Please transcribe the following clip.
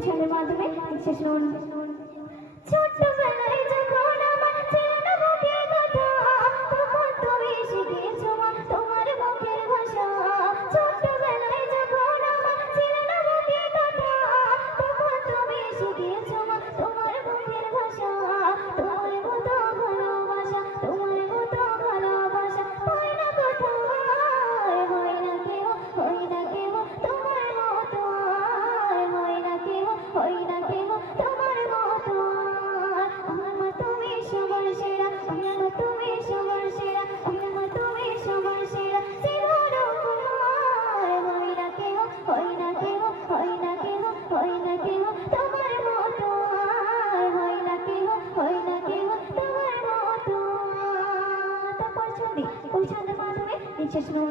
উচ্চারণের মাধ্যমে শেষ ছন্দের মাধ্যমে নিঃশ্বাস নেওয়া